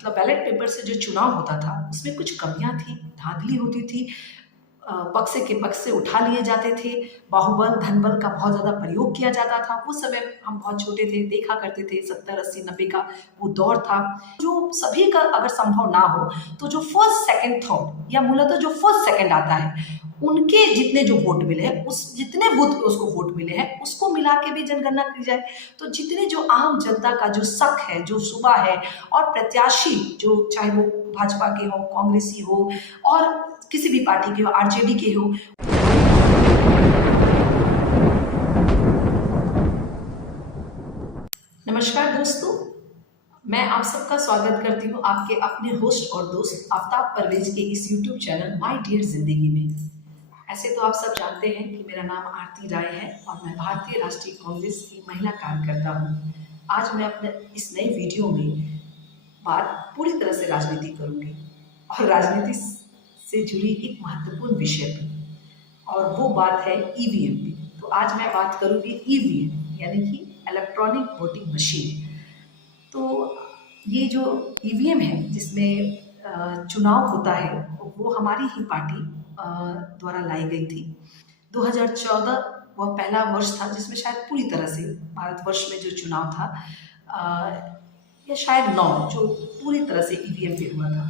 मतलब ballot paper से जो चुनाव होता था उसमें कुछ कमियां थी, धांधली होती थी, बक्से के बक्से उठा लिए जाते थे, बाहुबल धनबल का बहुत ज़्यादा प्रयोग किया जाता था। उस समय हम बहुत छोटे थे, देखा करते थे 70 80 90 का वो दौर था। जो सभी का अगर संभव ना हो तो जो फर्स्ट सेकंड थर्ड या मूलतः जो फर्स्ट सेकंड आता है उनके जितने जो वोट मिले हैं, उस जितने बूथ पे उसको वोट मिले हैं उसको मिला के भी जनगणना की जाए। तो जितने जो आम जनता का जो शक है, जो सुबह है, और प्रत्याशी जो चाहे वो भाजपा के हो, कांग्रेसी हो, और किसी भी पार्टी के हो, आरजेडी के हो। नमस्कार दोस्तों, मैं आप सबका स्वागत करती हूँ आपके अपने होस्ट और दोस्त आफ्ताब परवेज के इस यूट्यूब चैनल माय डियर जिंदगी में। ऐसे तो आप सब जानते हैं कि मेरा नाम आरती राय है और मैं भारतीय राष्ट्रीय कांग्रेस की महिला कार्यकर्ता हूँ। आज मैं अपने इस नए वीडियो में बात पूरी तरह से राजनीति करूँगी और राजनीति से जुड़ी एक महत्वपूर्ण विषय पे, और वो बात है ईवीएम की। तो आज मैं बात करूँगी ईवीएम यानी कि इलेक्ट्रॉनिक वोटिंग मशीन। तो ये जो ईवीएम है जिसमें चुनाव होता है वो हमारी ही पार्टी द्वारा लाई गई थी। 2014 वह पहला वर्ष था जिसमें शायद पूरी तरह से भारतवर्ष में जो चुनाव था, या शायद 9 जो पूरी तरह से ईवीएम पे हुआ था।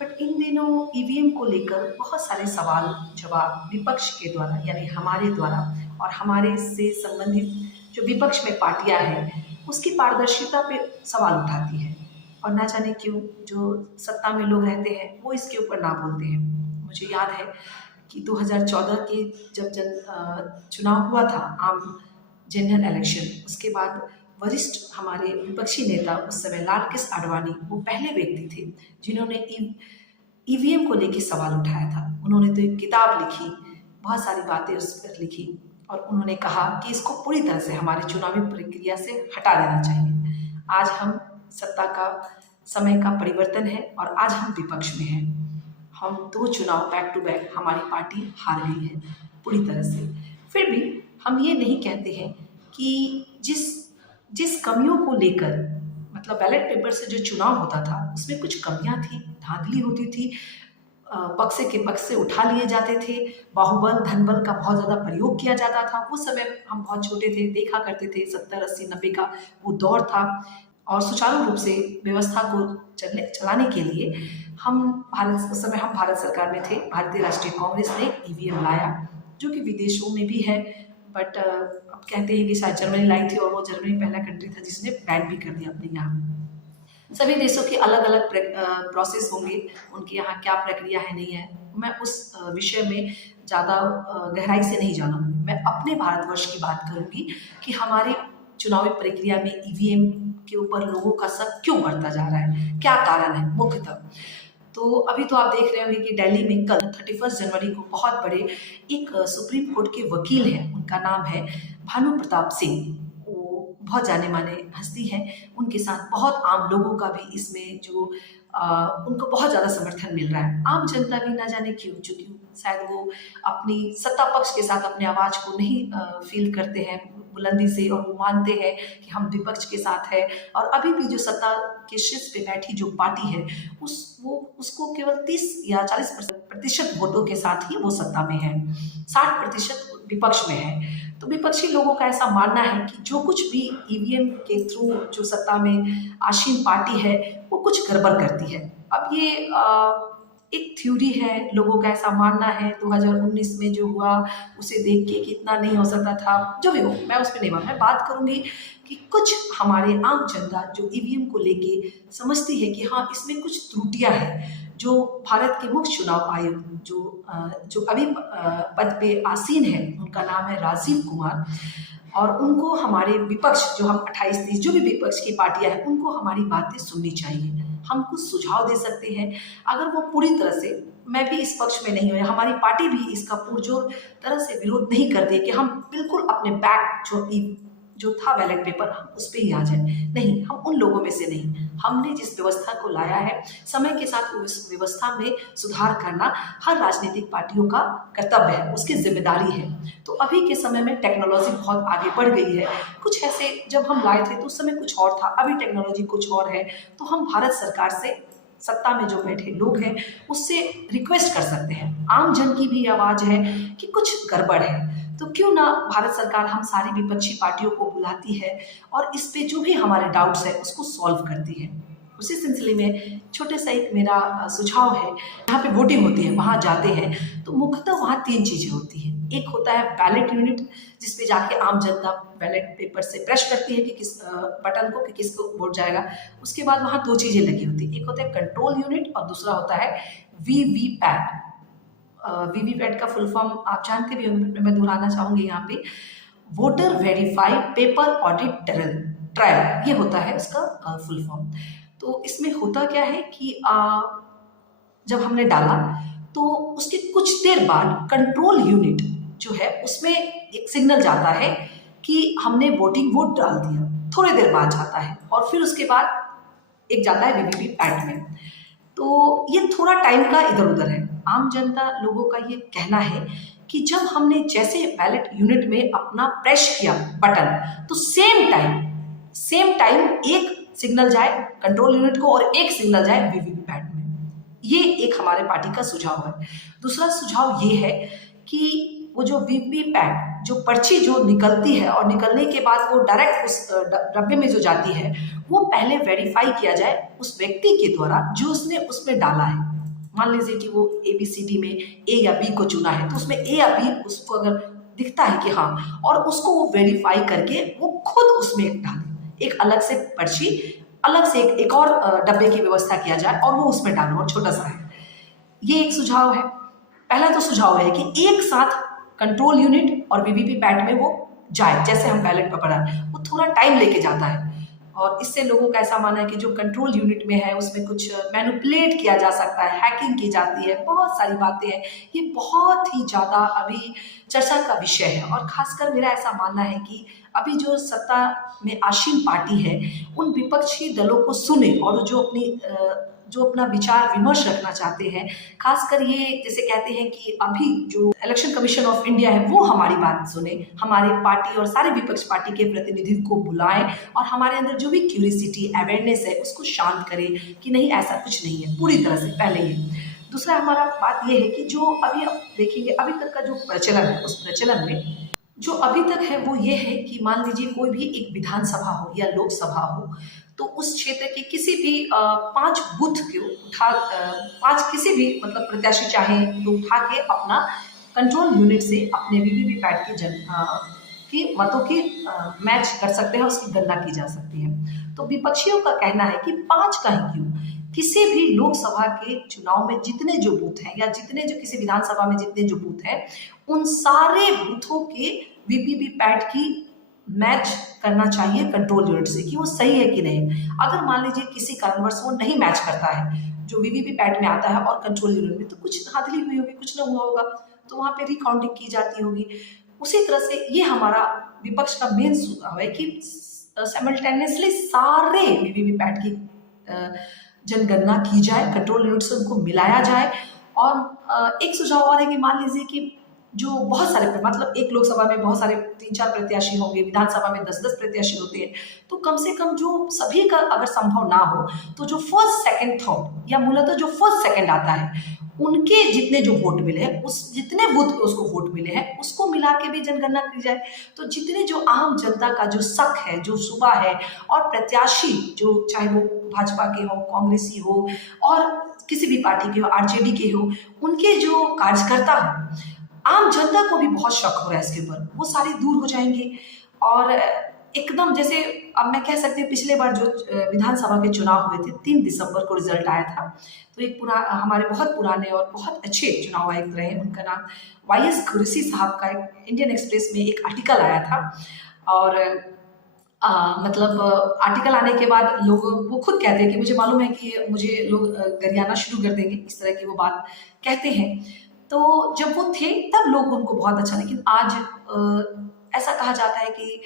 बट इन दिनों ईवीएम को लेकर बहुत सारे सवाल जवाब विपक्ष के द्वारा यानी हमारे द्वारा और हमारे से संबंधित जो विपक्ष में पार्टियां हैं उसकी पारदर्शिता पे सवाल उठाती है। और ना जाने क्यों जो सत्ता में लोग रहते हैं वो इसके ऊपर ना बोलते हैं। मुझे याद है कि 2014 के जब चुनाव हुआ था, आम जनरल इलेक्शन, उसके बाद वरिष्ठ हमारे विपक्षी नेता उस समय लाल कृष्ण आडवाणी वो पहले व्यक्ति थे जिन्होंने ईवीएम को लेकर सवाल उठाया था। उन्होंने तो एक किताब लिखी, बहुत सारी बातें उस पर लिखी, और उन्होंने कहा कि इसको पूरी तरह से हमारी चुनावी प्रक्रिया से हटा देना चाहिए। आज हम सत्ता का समय का परिवर्तन है और आज हम विपक्ष में हैं। हम 2 चुनाव बैक टू बैक हमारी पार्टी हार गई है पूरी तरह से। फिर भी हम ये नहीं कहते हैं कि जिस जिस कमियों को लेकर, मतलब बैलेट पेपर से जो चुनाव होता था उसमें कुछ कमियां थी, धांधली होती थी, बक्से के बक्से उठा लिए जाते थे, बाहुबल धनबल का बहुत ज़्यादा प्रयोग किया जाता था। उस समय हम बहुत छोटे थे, देखा करते थे 70 80 90 का वो दौर था। और सुचारू रूप से व्यवस्था को चलाने के लिए उस समय हम भारत सरकार में थे। भारतीय राष्ट्रीय कांग्रेस ने ईवीएम लाया जो कि विदेशों में भी है, बट अब कहते हैं कि शायद जर्मनी लाई थी और वो जर्मनी पहला कंट्री था जिसने बैन भी कर दिया अपने यहाँ। सभी देशों की अलग अलग प्रोसेस होंगे, उनके यहाँ क्या प्रक्रिया है नहीं है, मैं उस विषय में ज़्यादा गहराई से नहीं जानूंगी। मैं अपने भारतवर्ष की बात करूंगी कि हमारे चुनावी प्रक्रिया में ईवीएम के ऊपर लोगों का शक क्यों बढ़ता जा रहा है, क्या कारण है मुख्यतः। तो अभी तो आप देख रहे होंगे कि दिल्ली में कल 31 जनवरी को बहुत बड़े एक सुप्रीम कोर्ट के वकील हैं, उनका नाम है भानु प्रताप सिंह। वो बहुत जाने माने हस्ती हैं, उनके साथ बहुत आम लोगों का भी इसमें जो उनको बहुत ज़्यादा समर्थन मिल रहा है। आम जनता भी ना जाने क्यों, चूँकि शायद वो अपनी सत्ता पक्ष के साथ अपने आवाज़ को नहीं फील करते हैं बुलंदी से, और वो मानते हैं कि हम विपक्ष के साथ है। और अभी भी जो सत्ता के शीर्ष पे बैठी जो पार्टी है उसको केवल 30 या 40% वोटों के साथ ही वो सत्ता में है, 60% विपक्ष में है। तो विपक्षी लोगों का ऐसा मानना है कि जो कुछ भी ईवीएम के थ्रू जो सत्ता में आसीन पार्टी है वो कुछ गड़बड़ करती है। अब ये एक थ्योरी है, लोगों का ऐसा मानना है। 2019 में जो हुआ उसे देख के कि इतना नहीं हो सकता था, जो भी हो मैं उस पर नहीं मैं बात करूंगी कि कुछ हमारे आम जनता जो ईवीएम को लेके समझती है कि हाँ इसमें कुछ त्रुटियां हैं। जो भारत के मुख्य चुनाव आयुक्त जो अभी पद पे आसीन है, उनका नाम है राजीव कुमार, और उनको हमारे विपक्ष जो हम 28-30 जो भी विपक्ष की पार्टियां हैं उनको हमारी बातें सुननी चाहिए। हम कुछ सुझाव दे सकते हैं। अगर वो पूरी तरह से, मैं भी इस पक्ष में नहीं हूँ, हमारी पार्टी भी इसका पुरजोर तरह से विरोध नहीं करती कि हम बिल्कुल अपने बैक जो जो था बैलेट पेपर, हम उस पे ही आ जाए। नहीं, हम उन लोगों में से नहीं। हमने जिस व्यवस्था को लाया है, समय के साथ उस व्यवस्था में सुधार करना हर राजनीतिक पार्टियों का कर्तव्य है, उसकी जिम्मेदारी है। तो अभी के समय में टेक्नोलॉजी बहुत आगे बढ़ गई है। कुछ ऐसे जब हम लाए थे तो उस समय कुछ और था, अभी टेक्नोलॉजी कुछ और है। तो हम भारत सरकार से, सत्ता में जो बैठे लोग हैं, उससे रिक्वेस्ट कर सकते हैं। आम जन की भी आवाज़ है कि कुछ गड़बड़ है, तो क्यों ना भारत सरकार हम सारी विपक्षी पार्टियों को बुलाती है और इस पे जो भी हमारे डाउट्स है उसको सॉल्व करती है। उसी सिलसिले में छोटे सा एक मेरा सुझाव है। जहाँ पे वोटिंग होती है वहाँ जाते हैं तो मुख्यतः वहाँ 3 चीज़ें होती हैं। एक होता है बैलेट यूनिट, जिसपे जाके आम जनता बैलेट पेपर से प्रेस करती है कि किस बटन को, कि किसको वोट जाएगा। उसके बाद वहाँ 2 चीज़ें लगी होती है, एक होता है कंट्रोल यूनिट और दूसरा होता है वीवीपैट। वीवीपैट का फुल फॉर्म आप जानते भी होंगे, मैं दोहराना चाहूँगी यहाँ पे। Voter verified paper audit trial, ये होता है इसका फुल फॉर्म। तो इसमें होता क्या है कि जब हमने डाला तो उसके कुछ देर बाद कंट्रोल यूनिट जो है उसमें एक सिग्नल जाता है कि हमने वोटिंग वोट डाल दिया, थोड़ी देर बाद जाता है। और फिर उसके बाद एक जाता है वीवीपैट में। तो ये थोड़ा टाइम का इधर उधर है। आम जनता लोगों का ये कहना है कि जब हमने जैसे बैलेट यूनिट में अपना प्रेस किया बटन, तो सेम टाइम एक सिग्नल जाए कंट्रोल यूनिट को और एक सिग्नल जाए वीवीपैट में। ये एक हमारे पार्टी का सुझाव है। दूसरा सुझाव ये है कि वो जो वीवीपैट जो पर्ची जो निकलती है और निकलने के बाद वो डायरेक्ट उस डब्बे में जो जाती है, वो पहले वेरीफाई किया जाए उस व्यक्ति के द्वारा जो उसने उसमें डाला है। मान लीजिए कि वो ABCD में A या B को चुना है, तो उसमें A या B उसको अगर दिखता है कि हाँ, और उसको वो वेरीफाई करके वो खुद उसमें डाले। एक अलग से पर्ची, अलग से एक और डब्बे की व्यवस्था किया जाए और वो उसमें डालो, और छोटा सा है। ये एक सुझाव है। पहला तो सुझाव है कि एक साथ कंट्रोल यूनिट और वीवीपैट में वो जाए, जैसे हम बैलेट पेपर है, वो थोड़ा टाइम लेके जाता है। और इससे लोगों का ऐसा मानना है कि जो कंट्रोल यूनिट में है उसमें कुछ मैनिपुलेट किया जा सकता है, हैकिंग की जाती है, बहुत सारी बातें हैं। ये बहुत ही ज़्यादा अभी चर्चा का विषय है। और खासकर मेरा ऐसा मानना है कि अभी जो सत्ता में आसीन पार्टी है, उन विपक्षी दलों को सुने और जो अपना विचार विमर्श रखना चाहते हैं, खासकर ये जैसे कहते हैं कि अभी जो इलेक्शन कमीशन ऑफ इंडिया है वो हमारी बात सुने, हमारे पार्टी और सारे विपक्ष पार्टी के प्रतिनिधि को बुलाएं और हमारे अंदर जो भी क्यूरियोसिटी अवेयरनेस है उसको शांत करें कि नहीं, ऐसा कुछ नहीं है पूरी तरह से। पहले ये दूसरा हमारा बात ये है कि जो अभी आप देखेंगे अभी तक का जो प्रचलन है, उस प्रचलन में जो अभी तक है वो ये है कि मान लीजिए कोई भी एक विधानसभा हो या लोकसभा हो, तो उस क्षेत्र के किसी भी 5 बूथ को उठा 5 किसी भी मतलब प्रत्याशी चाहे तो उठा के अपना कंट्रोल यूनिट से अपने वीवीपैट की मतों की मैच कर सकते हैं, उसकी गणना की जा सकती है। तो विपक्षियों का कहना है कि 5 का ही क्यों, किसी भी लोकसभा के चुनाव में जितने जो बूथ हैं या जितने जो किसी विधानसभा में जितने जो बूथ हैं, उन सारे बूथों के वीवीपैट की मैच करना चाहिए कंट्रोल यूनिट से कि वो सही है कि नहीं। अगर मान लीजिए किसी कारणवश वो नहीं मैच करता है जो वीवीपैट में आता है और कंट्रोल यूनिट में, तो कुछ धांधली हुई होगी, कुछ ना हुआ होगा, तो वहाँ पे रिकाउंटिंग की जाती होगी। उसी तरह से ये हमारा विपक्ष का मेन सुझाव है कि साइमल्टेनियसली सारे वीवीपैट की जनगणना की जाए, कंट्रोल यूनिट से उनको मिलाया जाए। और एक सुझाव और है कि मान लीजिए कि जो बहुत सारे मतलब एक लोकसभा में बहुत सारे 3-4 प्रत्याशी होंगे, विधानसभा में 10-10 प्रत्याशी होते हैं, तो कम से कम जो सभी का अगर संभव ना हो तो जो फर्स्ट सेकंड थर्ड या मूलतः जो फर्स्ट सेकंड आता है उनके जितने जो वोट मिले हैं, उस जितने बूथ पे उसको वोट मिले हैं उसको मिला के भी जनगणना की जाए। तो जितने जो आम जनता का जो शक है, जो शुबा है, और प्रत्याशी जो चाहे वो भाजपा के हो, कांग्रेसी हो और किसी भी पार्टी के हो, आरजेडी के हो, उनके जो कार्यकर्ता हो, आम जनता को भी बहुत शक हो रहा है इसके ऊपर, वो सारे दूर हो जाएंगे। और एकदम जैसे अब मैं कह सकती हूँ पिछले बार जो विधानसभा के चुनाव हुए थे 3 दिसंबर को रिजल्ट आया था, तो एक हमारे बहुत पुराने और बहुत अच्छे चुनाव आयुक्त रहे, उनका नाम YS कुरैशी साहब का एक इंडियन एक्सप्रेस में एक आर्टिकल आया था। और मतलब आर्टिकल आने के बाद लोग वो खुद कहते हैं कि मुझे मालूम है कि मुझे लोग गरियाना शुरू कर देंगे, इस तरह की वो बात कहते हैं। तो जब वो थे तब लोग उनको बहुत अच्छा, लेकिन आज ऐसा कहा जाता है कि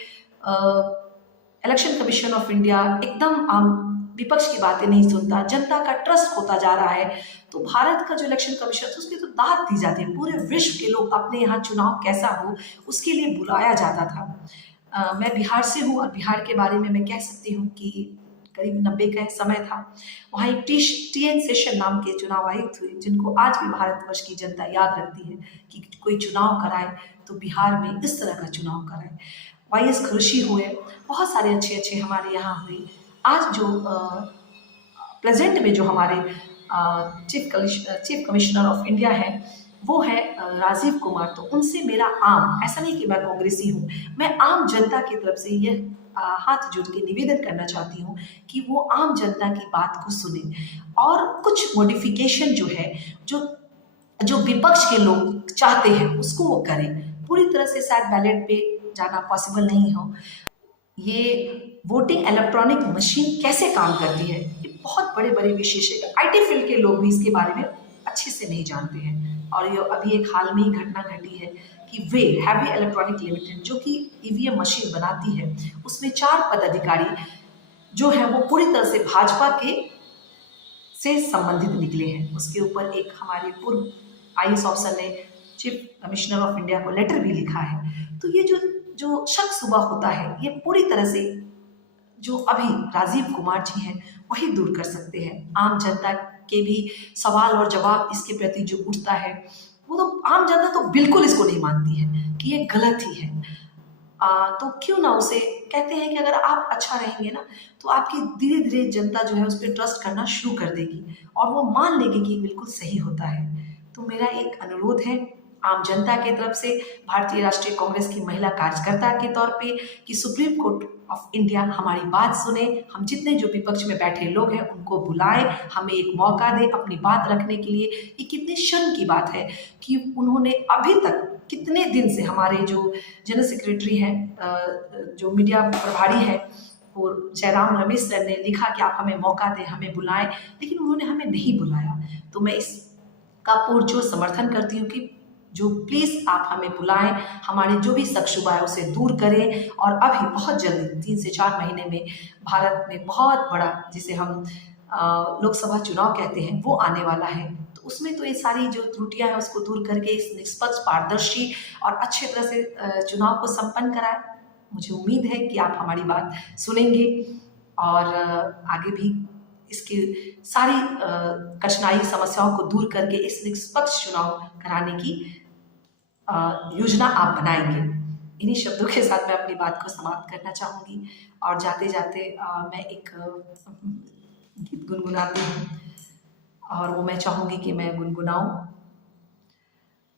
इलेक्शन कमीशन ऑफ इंडिया एकदम विपक्ष की बातें नहीं सुनता, जनता का ट्रस्ट होता जा रहा है। तो भारत का जो इलेक्शन कमीशन है उसकी तो दाद दी जाती है, पूरे विश्व के लोग अपने यहाँ चुनाव कैसा हो उसके लिए बुलाया जाता था। मैं बिहार से हूँ और बिहार के बारे में मैं कह सकती हूँ कि करीब 90 का समय था, वहाँ एक TN सेशन नाम के चुनाव आयुक्त हुए, जिनको आज भी भारतवर्ष की जनता याद रखती है कि कोई चुनाव कराए तो बिहार में इस तरह का चुनाव कराए। YS खुर्शी हुए, बहुत सारे अच्छे अच्छे हमारे यहाँ हुए। आज जो प्रेजेंट में जो हमारे चीफ कमिश्नर ऑफ इंडिया है वो है राजीव कुमार। तो उनसे मेरा ऐसा नहीं कि मैं कांग्रेसी हूँ, मैं आम जनता की तरफ से यह हाथ जोड़ के निवेदन करना चाहती हूँ कि वो आम जनता की बात को सुने और कुछ मॉडिफिकेशन जो है जो विपक्ष के लोग चाहते हैं उसको वो करें। पूरी तरह से शायद बैलेट पे जाना पॉसिबल नहीं हो। ये वोटिंग इलेक्ट्रॉनिक मशीन कैसे काम करती है, ये बहुत बड़े बड़े विशेषज्ञ IT फील्ड के लोग भी इसके बारे में अच्छे से नहीं जानते हैं। और ये अभी एक हाल में ही घटना घटी है कि वे हैवी इलेक्ट्रॉनिक लिमिटेड जो कि EVM मशीन बनाती है, उसमें 4 पदाधिकारी जो है वो पूरी तरह से भाजपा के से संबंधित निकले हैं। उसके ऊपर एक हमारे पूर्व IAS ऑफिसर ने चीफ कमिश्नर ऑफ इंडिया को लेटर भी लिखा है। तो ये जो शक सुबह होता है ये पूरी तरह से जो अभी राजीव कुमार जी हैं वही दूर कर सकते हैं। आम जनता के भी सवाल और जवाब इसके प्रति जो उठता है वो तो आम जनता तो बिल्कुल इसको नहीं मानती है कि ये गलत ही है। तो क्यों ना उसे कहते हैं कि अगर आप अच्छा रहेंगे ना तो आपकी धीरे धीरे जनता जो है उस पर ट्रस्ट करना शुरू कर देगी और वो मान लेगी कि बिल्कुल सही होता है। तो मेरा एक अनुरोध है आम जनता की तरफ से, भारतीय राष्ट्रीय कांग्रेस की महिला कार्यकर्ता के तौर पे, कि सुप्रीम कोर्ट ऑफ इंडिया हमारी बात सुने। हम जितने जो विपक्ष में बैठे लोग हैं उनको बुलाएं, हमें एक मौका दें अपनी बात रखने के लिए। ये कितनी शर्म की बात है कि उन्होंने अभी तक कितने दिन से हमारे जो जनरल सेक्रेटरी हैं, जो मीडिया प्रभारी हैं, और जयराम रमेश सर ने लिखा कि आप हमें मौका दें, हमें बुलाएं, लेकिन उन्होंने हमें नहीं बुलाया। तो मैं इसका पुरजोर समर्थन करती हूँ कि जो प्लीज़ आप हमें बुलाएं, हमारे जो भी शक शुबा है उसे दूर करें। और अभी बहुत जल्दी 3 से 4 महीने में भारत में बहुत बड़ा, जिसे हम लोकसभा चुनाव कहते हैं, वो आने वाला है। तो उसमें तो ये सारी जो त्रुटियां हैं उसको दूर करके इस निष्पक्ष, पारदर्शी और अच्छे तरह से चुनाव को संपन्न कराएं। मुझे उम्मीद है कि आप हमारी बात सुनेंगे और आगे भी इसकी सारी कठिनाई समस्याओं को दूर करके इस निष्पक्ष चुनाव कराने की योजना आप बनाएंगे। इन्हीं शब्दों के साथ मैं अपनी बात को समाप्त करना चाहूँगी और जाते जाते मैं एक गीत गुनगुनाती हूँ और वो मैं चाहूँगी कि मैं गुनगुनाऊँ।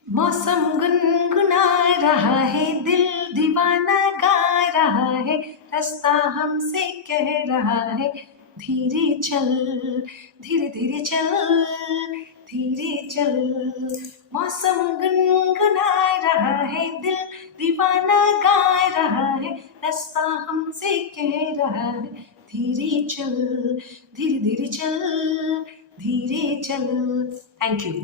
मौसम गुनगुना रहा है, दिल दीवाना गा रहा है, रास्ता हमसे कह रहा है धीरे चल, धीरे धीरे चल, धीरे चल। मौसम गुनगुना रहा है, दिल दीवाना गा रहा है, रास्ता हमसे कह रहा है धीरे चल, धीरे धीरे चल, धीरे चल। Thank you.